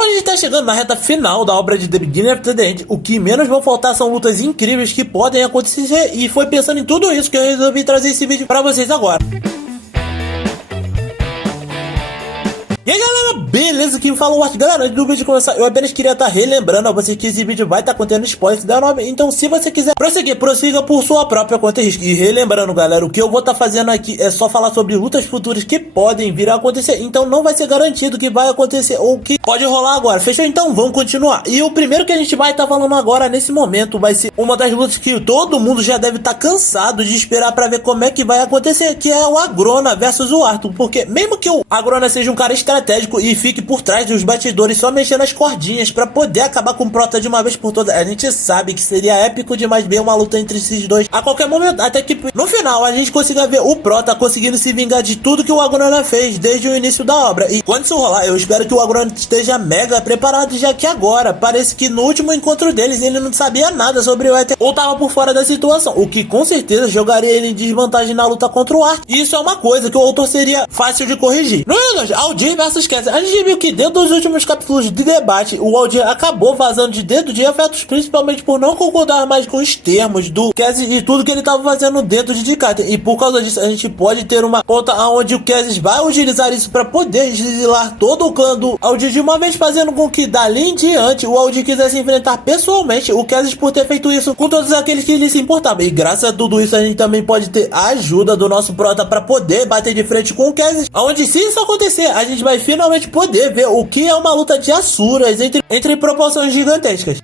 A gente tá chegando na reta final da obra de The Beginning of the End. O que menos vão faltar são lutas incríveis que podem acontecer. E foi pensando em tudo isso que eu resolvi trazer esse vídeo pra vocês agora. E aí galera, beleza? Quem fala o Art. Galera, antes do vídeo começar, eu apenas queria estar relembrando a vocês que esse vídeo vai estar contendo spoilers da nova. Então se você quiser prosseguir, prossiga por sua própria conta e risco. E relembrando galera, o que eu vou estar fazendo aqui é só falar sobre lutas futuras que podem vir a acontecer. Então não vai ser garantido que vai acontecer ou que pode rolar agora, fechou? Então vamos continuar. E o primeiro que a gente vai estar falando agora nesse momento vai ser uma das lutas que todo mundo já deve estar cansado de esperar pra ver como é que vai acontecer, que é o Agrona versus o Arthur. Porque mesmo que o Agrona seja um cara estratégico e fique por trás dos batidores só mexendo as cordinhas pra poder acabar com o Prota de uma vez por todas, a gente sabe que seria épico demais ver uma luta entre esses dois a qualquer momento, até que no final a gente consiga ver o Prota conseguindo se vingar de tudo que o Agrona fez desde o início da obra. E quando isso rolar, eu espero que o Agrona esteja mega preparado, já que agora parece que no último encontro deles ele não sabia nada sobre o Éter ou tava por fora da situação, o que com certeza jogaria ele em desvantagem na luta contra o Arthur. E isso é uma coisa que o autor seria fácil de corrigir. No entanto, Aldir versus Cassie, a gente viu que dentro dos últimos capítulos de debate, o Aldir acabou vazando de dedo de afetos, principalmente por não concordar mais com os termos do Cassie e tudo que ele estava fazendo dentro de Dicate. E por causa disso, a gente pode ter uma ponta onde o Cassie vai utilizar isso para poder exilar todo o clã do Aldir de uma vez, fazendo com que dali em diante o Aldir quisesse enfrentar pessoalmente o Cassie por ter feito isso com todos aqueles que lhe se importavam. E graças a tudo isso, a gente também pode ter a ajuda do nosso Prota para poder bater de frente com o Cassie, onde se isso acontecer, a gente vai finalmente poder ver o que é uma luta de Asuras entre proporções gigantescas.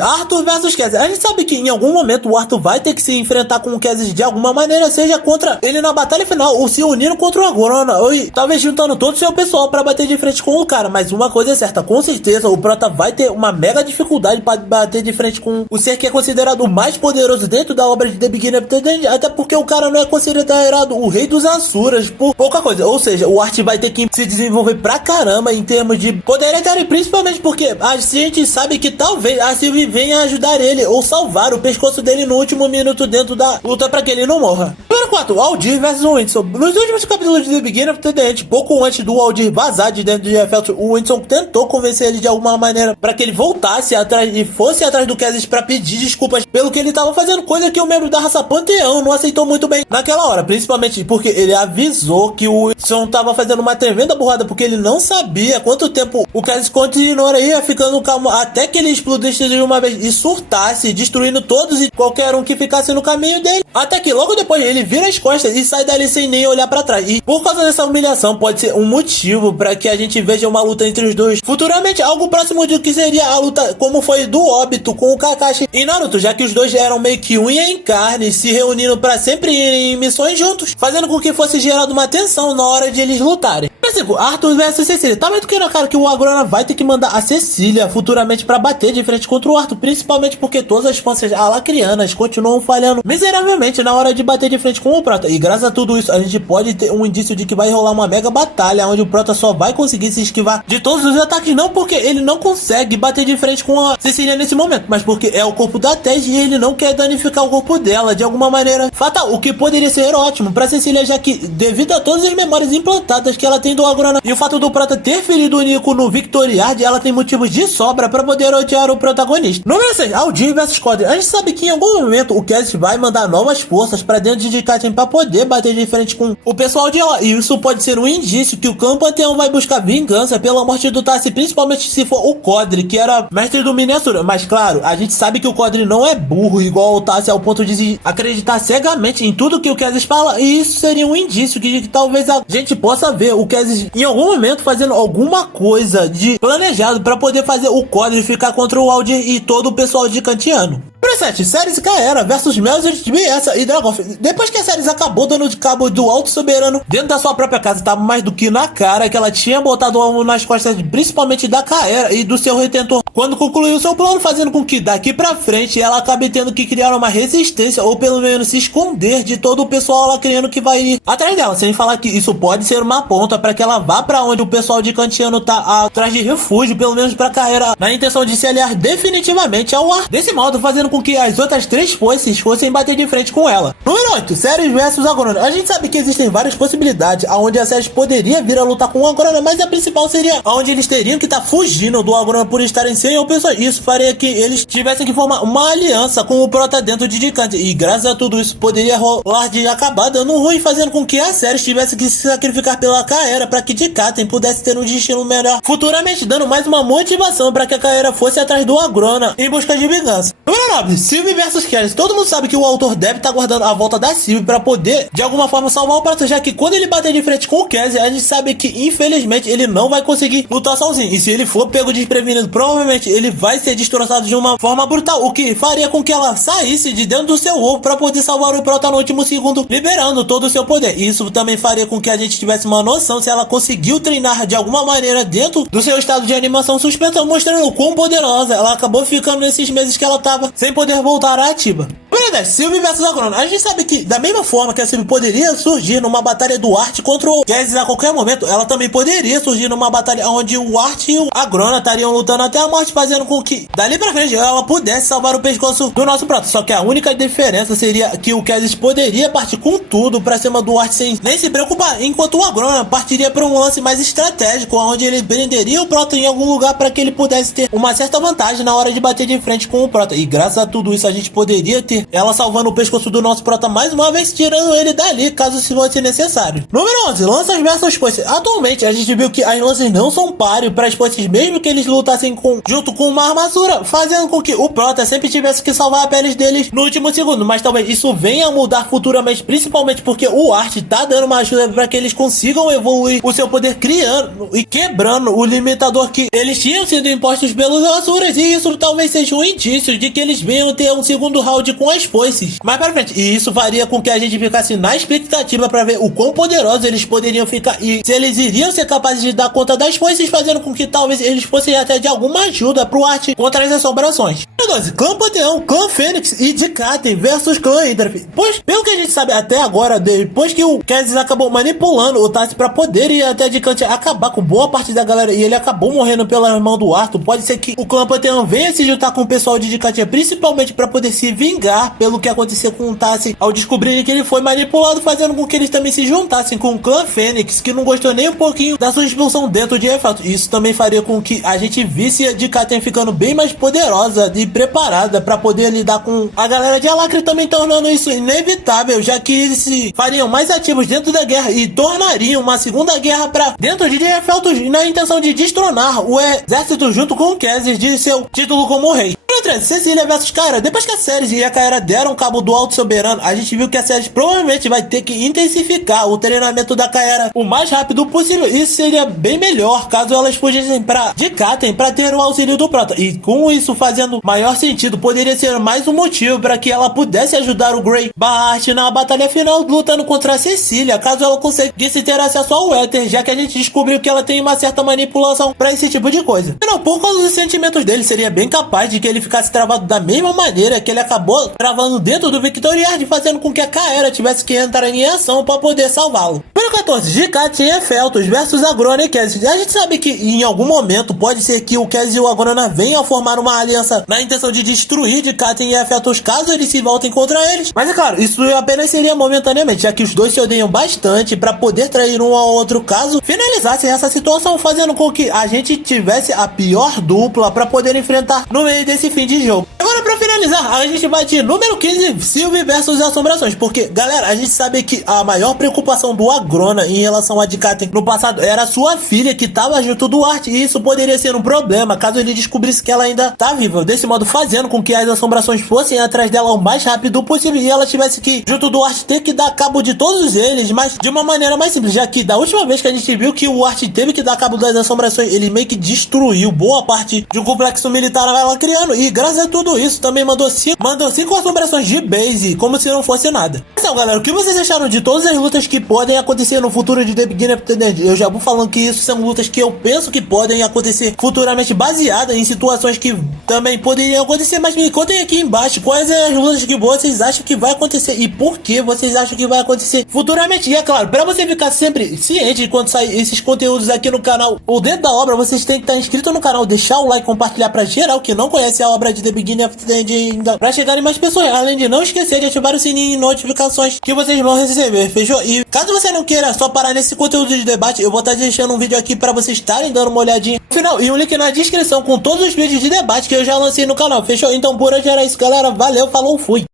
Arthur versus Cassie. A gente sabe que em algum momento o Arthur vai ter que se enfrentar com o Cassie de alguma maneira, seja contra ele na batalha final ou se unindo contra o Agrona, ou talvez juntando todo o seu pessoal para bater de frente com o cara. Mas uma coisa é certa, com certeza o Prota vai ter uma mega dificuldade para bater de frente com o ser que é considerado o mais poderoso dentro da obra de The Beginning of the End, até porque o cara não é considerado o rei dos Asuras por pouca coisa. Ou seja, o Arthur vai ter que se desenvolver pra caramba em termos de poder eterno, principalmente porque a gente sabe que talvez a Sylvie venha ajudar ele ou salvar o pescoço dele no último minuto dentro da luta para que ele não morra. Número 4, Aldir versus o Winston. Nos últimos capítulos de The Beginning of the End, pouco antes do Aldir vazar de dentro de Efelt, o Winston tentou convencer ele de alguma maneira para que ele voltasse atrás e fosse atrás do Cassie para pedir desculpas pelo que ele estava fazendo, coisa que o membro da raça Panteão não aceitou muito bem naquela hora, principalmente porque ele avisou que o Winston estava fazendo uma tremenda burrada, porque ele não sabia quanto tempo o Cassie continuaria ficando calmo até que ele explodisse de uma vez e surtasse, destruindo todos e qualquer um que ficasse no caminho dele, até que logo depois ele vira as costas e sai dali sem nem olhar pra trás. E por causa dessa humilhação pode ser um motivo para que a gente veja uma luta entre os dois futuramente, algo próximo do que seria a luta como foi do Obito com o Kakashi e Naruto, já que os dois eram meio que unha em carne, se reunindo para sempre irem em missões juntos, fazendo com que fosse gerado uma tensão na hora de eles lutarem. Arthur versus Cecília. Tá vendo que na cara que o Agrona vai ter que mandar a Cecília futuramente pra bater de frente contra o Arthur, principalmente porque todas as forças alacrianas continuam falhando miseravelmente na hora de bater de frente com o Prota. E graças a tudo isso, a gente pode ter um indício de que vai rolar uma mega batalha, onde o Prota só vai conseguir se esquivar de todos os ataques, não porque ele não consegue bater de frente com a Cecília nesse momento, mas porque é o corpo da Tej e ele não quer danificar o corpo dela de alguma maneira fatal, o que poderia ser ótimo pra Cecília, já que devido a todas as memórias implantadas que ela tem do Agrona e o fato do Prota ter ferido o Nico no Victoriard, ela tem motivos de sobra pra poder odiar o protagonista. Número 6, Aldir vs Codri. A gente sabe que em algum momento o Cassie vai mandar novas forças pra dentro de Dikaten pra poder bater de frente com o pessoal de lá, e isso pode ser um indício que o clã Panteão vai buscar vingança pela morte do Tassi, principalmente se for o Codri, que era mestre do Miniatura. Mas claro, a gente sabe que o Codri não é burro igual o Tassi ao ponto de acreditar cegamente em tudo que o Cassie fala, e isso seria um indício que talvez a gente possa ver o Cassie em algum momento fazendo alguma coisa de planejado para poder fazer o Codri ficar contra o Aldir e todo o pessoal de Kantiano. Número 7, Ceres e Kaera versus Melzert, Biessa e Dragoff. Depois que a Ceres acabou dando de cabo do Alto Soberano dentro da sua própria casa, estava mais do que na cara que ela tinha botado o alvo nas costas, principalmente da Kaera e do seu retentor quando concluiu seu plano, fazendo com que daqui pra frente ela acabe tendo que criar uma resistência ou pelo menos se esconder de todo o pessoal lá querendo que vai ir atrás dela, sem falar que isso pode ser uma ponta para que ela vá pra onde o pessoal de Kantiano tá atrás de refúgio, pelo menos pra carreira, na intenção de se aliar definitivamente ao ar, desse modo fazendo com que as outras 3 forças fossem bater de frente com ela. Número 8, Ceres versus Agrona. A gente sabe que existem várias possibilidades aonde a Ceres poderia vir a lutar com o Agrona, mas a principal seria onde eles teriam que estar fugindo do Agrona por estarem sem opções. Isso faria que eles tivessem que formar uma aliança com o Prota dentro de Dicante, e graças a tudo isso poderia rolar de acabar dando ruim, fazendo com que a Ceres tivesse que se sacrificar pela Kaera para que Dikaten pudesse ter um destino melhor futuramente, dando mais uma motivação para que a Kaera fosse atrás do Agrona em busca de vingança. Número 9, Sylvie versus Kelly. Todo mundo sabe que o autor deve estar guardando a volta da Sylvie para poder de alguma forma salvar o Prota, já que quando ele bater de frente com o Cassie, a gente sabe que infelizmente ele não vai conseguir lutar sozinho, e se ele for pego desprevenido, provavelmente ele vai ser destroçado de uma forma brutal, o que faria com que ela saísse de dentro do seu ovo para poder salvar o Prota no último segundo, liberando todo o seu poder. Isso também faria com que a gente tivesse uma noção se ela conseguiu treinar de alguma maneira dentro do seu estado de animação suspensa, mostrando o quão poderosa ela acabou ficando nesses meses que ela tava sem poder voltar à ativa. Número 10, Sylvie versus Agrona. A gente sabe que da mesma forma que a Sylvie poderia surgir numa batalha do Art contra o Cassie a qualquer momento, ela também poderia surgir numa batalha onde o Art e o Agrona estariam lutando até a morte, fazendo com que dali pra frente ela pudesse salvar o pescoço do nosso Prota. Só que a única diferença seria que o Cassie poderia partir com tudo pra cima do Art sem nem se preocupar, enquanto o Agrona partiria pra um lance mais estratégico, onde ele prenderia o Prota em algum lugar para que ele pudesse ter uma certa vantagem na hora de bater de frente com o Prota. E graças a tudo isso a gente poderia ter ela salvando o pescoço do nosso Prota mais uma vez, tirando ele dali caso se fosse necessário. Número 11, Lancers versus Foices. Atualmente a gente viu que as Lancers não são páreo para as Foices, mesmo que eles lutassem junto com uma armadura, fazendo com que o Prota sempre tivesse que salvar a pele deles no último segundo. Mas talvez isso venha a mudar futuramente, principalmente porque o Art tá dando uma ajuda para que eles consigam evoluir o seu poder, criando e quebrando o limitador que eles tinham sido impostos pelos Asuras, e isso talvez seja um indício de que eles venham ter um segundo round com as Foices mais pra frente, e isso faria com que a gente ficasse na expectativa para ver o quão poderosos eles poderiam ficar e se eles iriam ser capazes de dar conta das Foices, fazendo com que talvez eles fossem até de alguma ajuda pro Art contra as assombrações. 12, Clã Panteão, Clã Fênix e Dikaten versus Clã Hydra. Pois, pelo que a gente sabe até agora, depois que o Cassis acabou manipulando o Tassi pra poder ir até Dicante acabar com boa parte da galera e ele acabou morrendo pela mão do Arthur, pode ser que o Clã Panteão venha se juntar com o pessoal de Dicante, principalmente pra poder se vingar pelo que aconteceu com o Tassi ao descobrir que ele foi manipulado, fazendo com que eles também se juntassem com o Clã Fênix, que não gostou nem um pouquinho da sua expulsão dentro de Efelto. Isso também faria com que a gente visse a Dikaten ficando bem mais poderosa e preparada para poder lidar com a galera de Alacre, também tornando isso inevitável, já que eles se fariam mais ativos dentro da guerra e tornariam uma segunda guerra para dentro de Efelto na intenção de destronar o exército junto com o Cassis de seu título como rei. Cecília versus Kaera. Depois que a Ceres e a Kaera deram cabo do Alto Soberano, a gente viu que a Ceres provavelmente vai ter que intensificar o treinamento da Kaera o mais rápido possível. Isso seria bem melhor caso elas fugissem pra Dikaten para ter o auxílio do Prota, e com isso fazendo maior sentido, poderia ser mais um motivo para que ela pudesse ajudar o Grey Bart na batalha final lutando contra a Cecília, caso ela conseguisse ter acesso ao Éter, já que a gente descobriu que ela tem uma certa manipulação para esse tipo de coisa. E não, por causa dos sentimentos dele, seria bem capaz de que ele ficasse travado da mesma maneira que ele acabou travando dentro do Victoriard, fazendo com que a Kaera tivesse que entrar em ação para poder salvá-lo. Número 14, Dikaten e Efeltos versus Agrona e Cassis. A gente sabe que em algum momento pode ser que o Cassis e o Agrona venham a formar uma aliança na intenção de destruir Dikaten e Efeltos caso eles se voltem contra eles. Mas é claro, isso apenas seria momentaneamente, já que os dois se odeiam bastante para poder trair um ao outro caso finalizassem essa situação, fazendo com que a gente tivesse a pior dupla para poder enfrentar no meio desse fim de jogo. Agora, pra finalizar, a gente vai de número 15, Sylvie versus Assombrações, porque, galera, a gente sabe que a maior preocupação do Agrona em relação a Dikaten no passado era a sua filha que tava junto do Art, e isso poderia ser um problema caso ele descobrisse que ela ainda tá viva, desse modo fazendo com que as Assombrações fossem atrás dela o mais rápido possível e ela tivesse que, junto do Art, ter que dar cabo de todos eles, mas de uma maneira mais simples, já que da última vez que a gente viu que o Art teve que dar cabo das Assombrações, ele meio que destruiu boa parte de um complexo militar ela criando, e graças a tudo isso, também mandou 5 assombrações de base, como se não fosse nada. Então, galera, o que vocês acharam de todas as lutas que podem acontecer no futuro de The Beginning of the End? Eu já vou falando que isso são lutas que eu penso que podem acontecer futuramente, baseadas em situações que também poderiam acontecer, mas me contem aqui embaixo quais as lutas que vocês acham que vai acontecer e por que vocês acham que vai acontecer futuramente. E é claro, pra você ficar sempre ciente de quando sair esses conteúdos aqui no canal ou dentro da obra, vocês têm que estar inscrito no canal, deixar o like, compartilhar pra geral que não conhece a obra de The Beginning of the End ainda, pra chegarem mais pessoas, além de não esquecer de ativar o sininho e notificações que vocês vão receber, fechou? E caso você não queira só parar nesse conteúdo de debate, eu vou estar deixando um vídeo aqui pra vocês estarem dando uma olhadinha no final e um link na descrição com todos os vídeos de debate que eu já lancei no canal, fechou? Então por hoje era isso, galera, valeu, falou, fui!